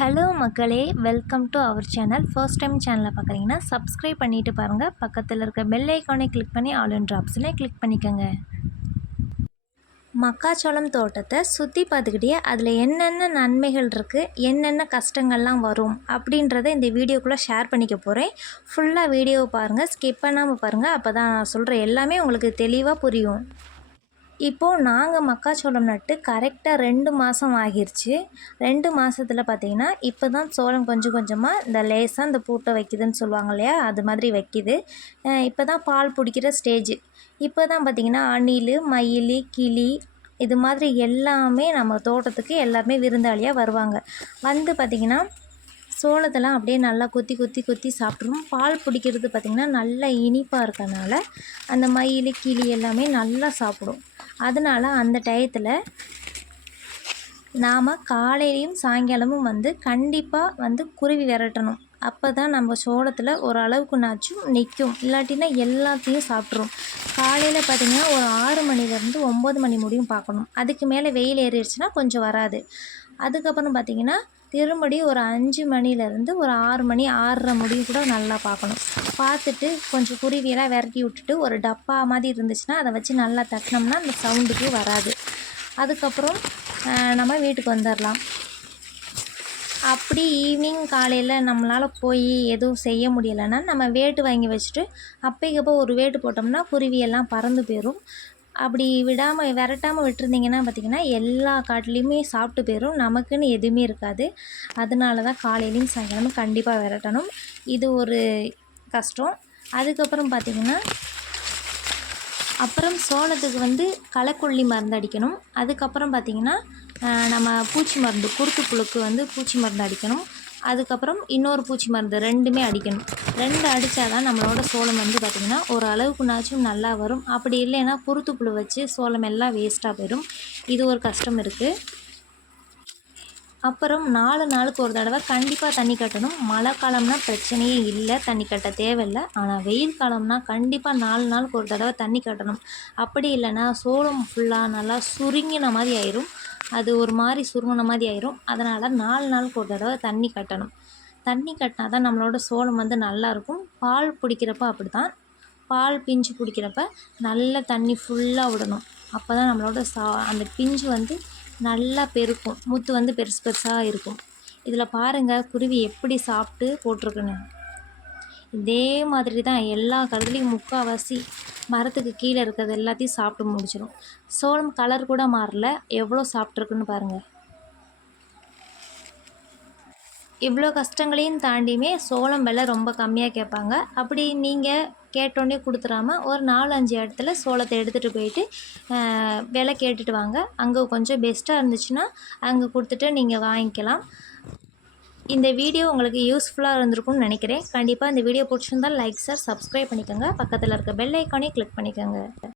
Hello மக்களே, welcome to our channel. First time சேனலை பார்க்குறீங்கன்னா சப்ஸ்கிரைப் பண்ணிவிட்டு பாருங்கள். பக்கத்தில் இருக்க பெல் ஐக்கானை கிளிக் பண்ணி ஆல் அண்ட் ஆப்ஷனை கிளிக் பண்ணிக்கோங்க. மக்காச்சோளம் தோட்டத்தை சுற்றி பார்த்துக்கிட்டே அதில் என்னென்ன நன்மைகள் இருக்குது, என்னென்ன கஷ்டங்கள்லாம் வரும் அப்படின்றத இந்த வீடியோக்குள்ளே ஷேர் பண்ணிக்க போகிறேன். ஃபுல்லாக வீடியோவை பாருங்கள், ஸ்கிப் பண்ணாமல் பாருங்கள். அப்போ தான் நான் சொல்கிற எல்லாமே உங்களுக்கு தெளிவாக புரியும். இப்போது நாங்கள் மக்காச்சோளம் நட்டு கரெக்டாக 2 மாதம் ஆகிருச்சு. 2 மாதத்தில் பார்த்திங்கன்னா இப்போ தான் சோளம் கொஞ்சம் கொஞ்சமாக இந்த லேசாக இந்த பூட்டை வைக்குதுன்னு சொல்லுவாங்க இல்லையா, அது மாதிரி வைக்கிது. இப்போ தான் பால் பிடிக்கிற ஸ்டேஜ். இப்போ தான் பார்த்திங்கன்னா அணில், மயில், கிளி இது மாதிரி எல்லாமே நம்ம தோட்டத்துக்கு எல்லாருமே விருந்தாளியாக வருவாங்க. வந்து பார்த்திங்கன்னா சோளத்தெல்லாம் அப்படியே நல்லா கொத்தி கொத்தி கொத்தி சாப்பிட்ரும். பால் பிடிக்கிறது பார்த்திங்கன்னா நல்லா இனிப்பாக இருக்கனால அந்த மயில், கிளி எல்லாமே நல்லா சாப்பிடும். அதனால் அந்த டயத்தில் நாம் காலையிலையும் சாயங்காலமும் வந்து கண்டிப்பாக வந்து குருவி விரட்டணும். அப்போ தான் நம்ம சோளத்தில் ஓரளவுக்குனாச்சும் நிற்கும். இல்லாட்டினா எல்லாத்தையும் சாப்பிட்ரும். காலையில் பார்த்திங்கன்னா ஒரு 6 மணிலேருந்து 9 மணி முடியும் பார்க்கணும். அதுக்கு மேலே வெயில் ஏறிடுச்சுன்னா கொஞ்சம் வராது. அதுக்கப்புறம் பார்த்திங்கன்னா திரும்படியும் ஒரு 5 மணிலேருந்து ஒரு 6 மணி 6:30 முடியும் கூட நல்லா பார்க்கணும். பார்த்துட்டு கொஞ்சம் குருவியெல்லாம் விரட்டி விட்டுட்டு ஒரு டப்பா மாதிரி இருந்துச்சுன்னா அதை வச்சு நல்லா தட்டினோம்னா அந்த சவுண்டுக்கு வராது. அதுக்கப்புறம் நம்ம வீட்டுக்கு வந்துடலாம். அப்படி ஈவினிங் காலையில் நம்மளால் போய் எதுவும் செய்ய முடியலைன்னா நம்ம வேட்டு வாங்கி வச்சுட்டு அப்பைக்கப்போ ஒரு வேட்டு போட்டோம்னா குருவியெல்லாம் பறந்து போயிடும். அப்படி விரட்டாமல் விட்டுருந்தீங்கன்னா பார்த்திங்கன்னா எல்லா காட்டிலையுமே சாப்பிட்டு போயிடும். நமக்குன்னு எதுவுமே இருக்காது. அதனால தான் காலையிலையும் சாயங்காலமும் கண்டிப்பாக விரட்டணும். இது ஒரு கஷ்டம். அதுக்கப்புறம் பார்த்திங்கன்னா சோளத்துக்கு வந்து களைக்கொல்லி மருந்து அடிக்கணும். அதுக்கப்புறம் பார்த்திங்கன்னா நம்ம பூச்சி மருந்து, குருத்து புழுக்கு வந்து பூச்சி மருந்து அடிக்கணும். அதுக்கப்புறம் இன்னொரு பூச்சி மருந்து 2மே அடிக்கணும். 2 அடித்தா தான் நம்மளோட சோளம் வந்து பார்த்திங்கன்னா ஒரு அளவுக்குனாச்சும் நல்லா வரும். அப்படி இல்லைன்னா குருத்து புழு வச்சு சோளம் எல்லாம் வேஸ்ட்டாக போயிடும். இது ஒரு கஷ்டம் இருக்குது. அப்புறம் 4 நாளுக்கு ஒரு தடவை கண்டிப்பாக தண்ணி கட்டணும். மழை காலம்னா பிரச்சனையே இல்லை, தண்ணி கட்ட தேவையில்லை. ஆனால் வெயில் காலம்னா கண்டிப்பாக 4 நாளுக்கு ஒரு தடவை தண்ணி கட்டணும். அப்படி இல்லைன்னா சோளம் ஃபுல்லாக நல்லா சுருங்கின மாதிரி ஆயிரும். அது ஒரு மாதிரி சுருங்கின மாதிரி ஆயிரும். அதனால் 4 நாளுக்கு ஒரு தடவை தண்ணி கட்டணும். தண்ணி கட்டினா தான் நம்மளோட சோளம் வந்து நல்லாயிருக்கும். பால் பிடிக்கிறப்ப அப்படி தான், பால் பிஞ்சு பிடிக்கிறப்ப நல்ல தண்ணி ஃபுல்லாக விடணும். அப்போ தான் நம்மளோட அந்த பிஞ்சு வந்து நல்லா பெருக்கும். முத்து வந்து பெருசு பெருசாக இருக்கும். இதில் பாருங்கள் குருவி எப்படி சாப்பிட்டு போட்டிருக்குன்னு. இதே மாதிரி தான் எல்லா கருதுலேயும் முக்கால்வாசி மரத்துக்கு கீழே இருக்கிறது எல்லாத்தையும் சாப்பிட்டு முடிச்சிடும். சோளம் கலர் கூட மாறல, எவ்வளோ சாப்பிட்ருக்குன்னு பாருங்கள். இவ்வளோ கஷ்டங்களையும் தாண்டியுமே சோளம் விலை ரொம்ப கம்மியாக கேட்பாங்க. அப்படி நீங்கள் கேட்டோன்னே கொடுத்துடாம ஒரு 4-5 இடத்துல சோளத்தை எடுத்துகிட்டு போயிட்டு விலை கேட்டுட்டு வாங்க. அங்கே கொஞ்சம் பெஸ்ட்டாக இருந்துச்சுன்னா அங்கே கொடுத்துட்டு நீங்கள் வாங்கிக்கலாம். இந்த வீடியோ உங்களுக்கு யூஸ்ஃபுல்லாக இருந்திருக்கும்னு நினைக்கிறேன். கண்டிப்பாக இந்த வீடியோ பிடிச்சிருந்தால் லைக், ஷேர், சப்ஸ்கிரைப் பண்ணிக்கோங்க. பக்கத்தில் இருக்க பெல் ஐக்கானே கிளிக் பண்ணிக்கோங்க.